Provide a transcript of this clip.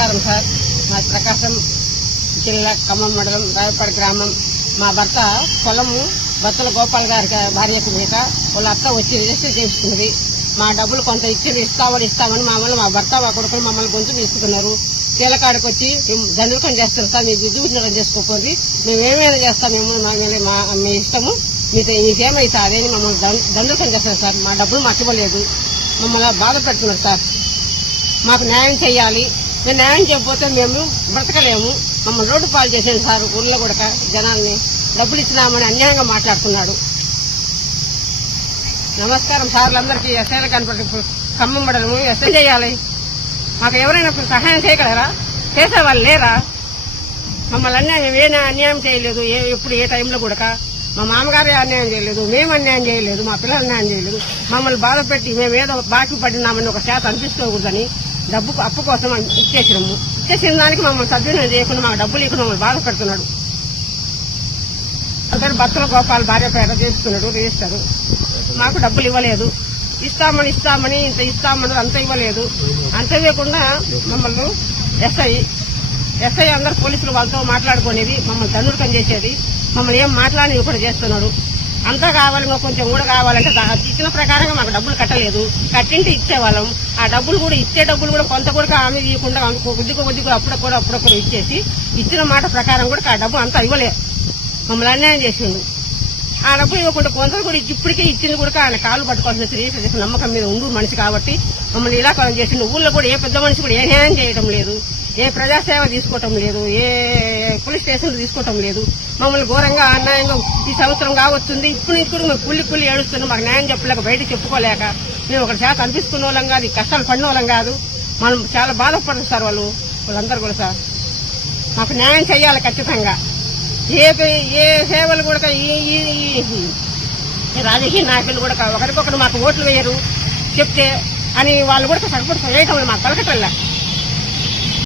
నమస్కారం సార్. మా ప్రకాశం జిల్లా ఖమ్మం మండలం రాయపాడు గ్రామం. మా భర్త పొలము బత్తల గోపాల్ గారి భార్యకు మీద వాళ్ళ అత్త వచ్చి రిజిస్టర్ చేసుకున్నది. మా డబ్బులు కొంత ఇస్తామని మమ్మల్ని మా భర్త మా కొడుకులు మమ్మల్ని గొంతు తీసుకున్నారు. కీలకాడికి వచ్చి దండకం చేస్తారు సార్, మీ దిద్దుబుద్ధం చేసుకోకపోతే మేమేమైనా చేస్తాం, మీ ఇష్టము, మీకేమైతే అదేని మమ్మల్ని దండకం చేస్తారు సార్. మా డబ్బులు మాకు ఇవ్వలేదు, మమ్మల్ని బాధ పెడుతున్నారు సార్. మాకు న్యాయం చేయాలి. మేము న్యాయం చేయకపోతే మేము బ్రతకలేము. మమ్మల్ని రోడ్డు పాలు చేసేది సార్. ఊళ్ళో కూడా జనాల్ని డబ్బులు ఇచ్చినామని అన్యాయంగా మాట్లాడుతున్నాడు. నమస్కారం సార్లందరికీ. ఎస్ఐలు కనపడి ఖమ్మం మండలము ఎస్ఐ చేయాలి. మాకు ఎవరైనా సహాయం చేయగలరా? చేసేవాళ్ళు లేరా? మమ్మల్ని అన్యాయం చేయలేదు. ఎప్పుడు ఏ టైంలో కూడా మా మామగారే అన్యాయం చేయలేదు, మేము అన్యాయం చేయలేదు, మా పిల్లలు అన్యాయం చేయలేదు. మమ్మల్ని బాధ పెట్టి మేమేదో బాకీ పడినామని ఒక శాతం అనిపిస్తకూడదని అప్పు కోసం ఇచ్చేసినాము. ఇచ్చేసిన దానికి మమ్మల్ని సద్వినియోగం చేయకుండా మాకు డబ్బులు ఇవ్వకుండా మమ్మల్ని బాధ పెడుతున్నాడు. అందరు బత్తల గోపాల్ భార్య పేర చేసుకున్నాడు రిజిస్టర్. మాకు డబ్బులు ఇవ్వలేదు. ఇస్తామని ఇంత ఇస్తామని అంత ఇవ్వలేదు. అంత ఇవ్వకుండా మమ్మల్ని ఎస్ఐ అందరు పోలీసులు వాళ్ళతో మాట్లాడుకునేది, మమ్మల్ని దండుకం చేసేది, మమ్మల్ని ఏం మాట్లాడి కూడా చేస్తున్నాడు. అంతా కావాలి, మాకు కొంచెం కూడా కావాలంటే ఇచ్చిన ప్రకారంగా మాకు డబ్బులు కట్టలేదు. కట్టింటే ఇచ్చేవాళ్ళం. ఆ డబ్బులు కూడా ఇచ్చే డబ్బులు కూడా కొంత కూడా ఆమె ఇవ్వకుండా కొద్దిగా అప్పుడప్పుడు ఇచ్చేసి ఇచ్చిన మాట ప్రకారం కూడా ఆ డబ్బు అంతా ఇవ్వలేదు. మమ్మల్ని అన్యాయం చేసిండు. ఆ డబ్బులు ఇవ్వకుండా కొందరు కూడా ఇప్పటికే ఇచ్చింది కూడా ఆయన కాలు పట్టుకోవాల్సిన శ్రీకృష్ణ నమ్మకం మీద ఉండు మనిషి కాబట్టి మమ్మల్ని ఇలా కొనం చేసిండు. ఊళ్ళో కూడా ఏ పెద్ద మనిషి కూడా ఏ న్యాయం చేయడం లేదు, ఏ ప్రజాసేవ తీసుకోవటం లేదు, ఏ పోలీస్ స్టేషన్లు తీసుకోవటం లేదు. మమ్మల్ని ఘోరంగా అన్యాయంగా ఈ సంవత్సరం కావచ్చుంది. ఇప్పటి నుంచి కూడా మేము కుళ్ళి ఏడుస్తున్నాం. మాకు న్యాయం చెప్పలేక బయట చెప్పుకోలేక మేము ఒక శాతం అనిపిస్తున్న వాళ్ళం కాదు, కష్టాలు పడిన వాళ్ళం కాదు. మనం చాలా బాధపడదు సార్ వాళ్ళందరూ కూడా సార్. మాకు న్యాయం చేయాలి ఖచ్చితంగా. ఏ సేవలు కూడా ఈ రాజకీయ నాయకులు కూడా ఒకరికొకరు మాకు ఓట్లు వేయరు చెప్తే అని వాళ్ళు కూడా సపోర్ట్ చేయటం మాకు పలకటల్లా.